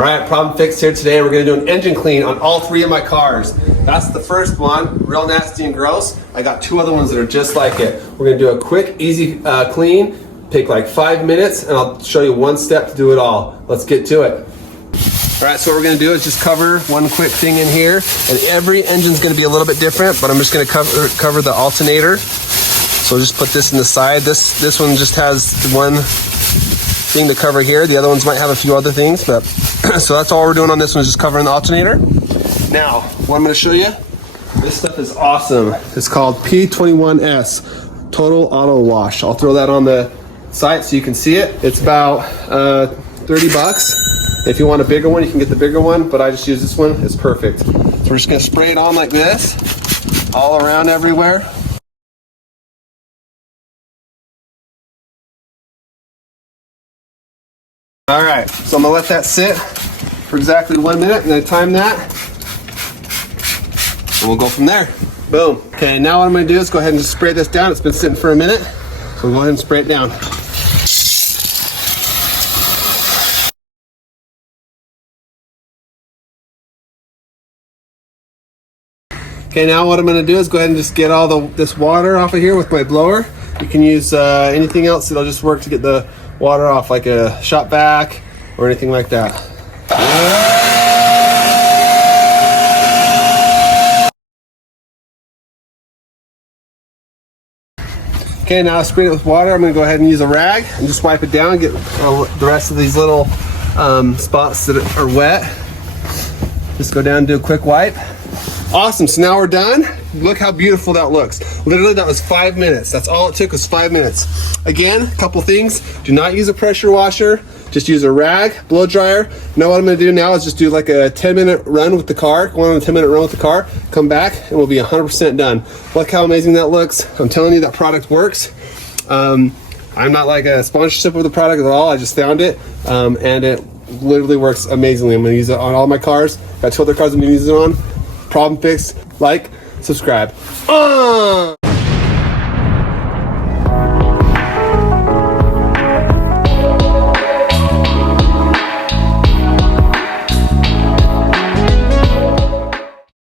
All right, problem fixed here today. We're gonna do an engine clean on all three of my cars. That's the first one, real nasty and gross. I got two other ones that are just like it. We're gonna do a quick, easy clean, take like 5 minutes, and I'll show you one step to do it all. Let's get to it. All right, so what we're gonna do is just cover one quick thing in here, and every engine's gonna be a little bit different, but I'm just gonna cover the alternator. So just put this in the side. This one just has one thing to cover here. The other ones might have a few other things, but so that's all we're doing on this one is just covering the alternator. Now, what I'm gonna show you, this stuff is awesome. It's called P21S, Total Auto Wash. I'll throw that on the site so you can see it. It's about 30 bucks. If you want a bigger one, you can get the bigger one, but I just use this one, it's perfect. So we're just gonna spray it on like this, all around everywhere. All right, so I'm gonna let that sit for exactly 1 minute and then time that. And we'll go from there. Boom. Okay, now what I'm gonna do is go ahead and just spray this down. It's been sitting for a minute. So we'll go ahead and spray it down. Okay, now what I'm gonna do is go ahead and just get all this water off of here with my blower. You can use anything else that'll just work to get the water off, like a shop vac or anything like that. Okay, now I sprayed it with water. I'm gonna go ahead and use a rag and just wipe it down, get the rest of these little spots that are wet. Just go down and do a quick wipe. Awesome, so now we're done. Look how beautiful that looks. Literally, that was 5 minutes. That's all it took was 5 minutes. Again, a couple things. Do not use a pressure washer. Just use a rag, blow dryer. Now what I'm gonna do now is just do like a 10-minute run with the car, go on a 10-minute run with the car, come back, and we'll be 100% done. Look how amazing that looks. I'm telling you, that product works. I'm not like a sponsorship of the product at all. I just found it, and it literally works amazingly. I'm gonna use it on all my cars. Got 2 other cars I'm gonna use it on. Problem fixed. Like, subscribe.